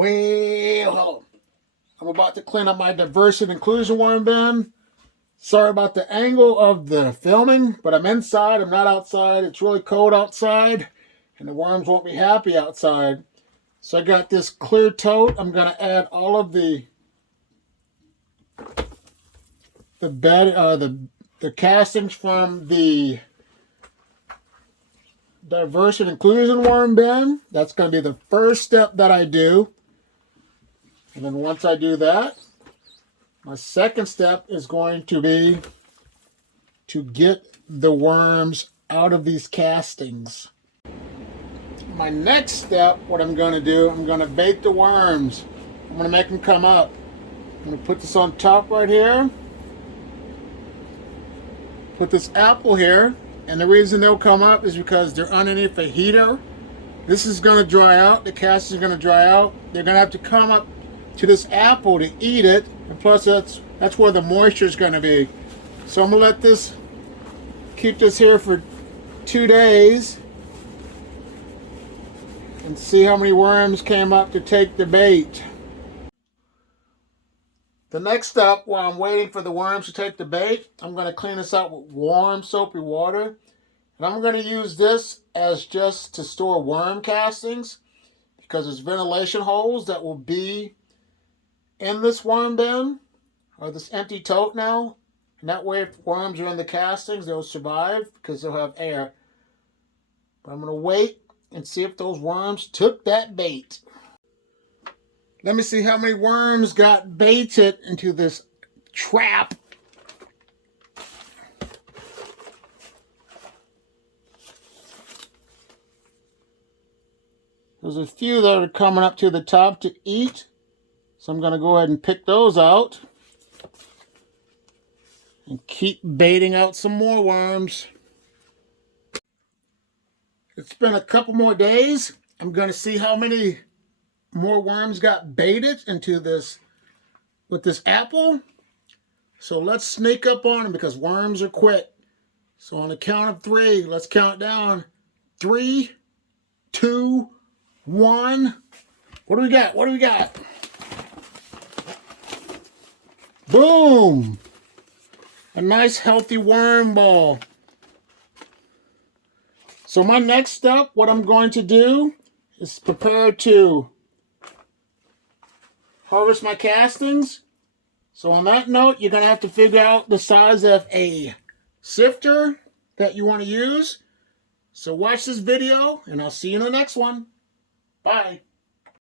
Well, I'm about to clean up my diversity and inclusion worm bin. Sorry about the angle of the filming, but I'm inside, I'm not outside. It's really cold outside, and the worms won't be happy outside. So I got this clear tote. I'm going to add all of the castings from the diversity and inclusion worm bin. That's going to be the first step that I do. And then once I do that, my second step is going to be to get the worms out of these castings. My next step, what I'm going to do, I'm going to bait the worms. I'm going to make them come up. I'm going to put this on top right here. Put this apple here. And the reason they'll come up is because they're underneath a heater. This is going to dry out. The castings are going to dry out. They're going to have to come up to this apple to eat it. And plus that's where the moisture is going to be. So I'm going to let this, keep this here for 2 days. And see how many worms came up to take the bait. The next step, while I'm waiting for the worms to take the bait, I'm going to clean this out with warm soapy water. And I'm going to use this as just to store worm castings, because there's ventilation holes that will be in this worm bin, or this empty tote now. And that way, if worms are in the castings, they'll survive because they'll have air. But I'm going to wait and see if those worms took that bait. Let me see how many worms got baited into this trap. There's a few that are coming up to the top to eat. So I'm going to go ahead and pick those out. And keep baiting out some more worms. It's been a couple more days. I'm going to see how many more worms got baited into this with this apple. So let's sneak up on them because worms are quick. So on the count of 3, let's count down. 3, 2, 1. What do we got? What do we got? Boom! A nice healthy worm ball. So my next step, what I'm going to do is prepare to harvest my castings. So on that note, you're going to have to figure out the size of a sifter that you want to use. So watch this video, and I'll see you in the next one. Bye.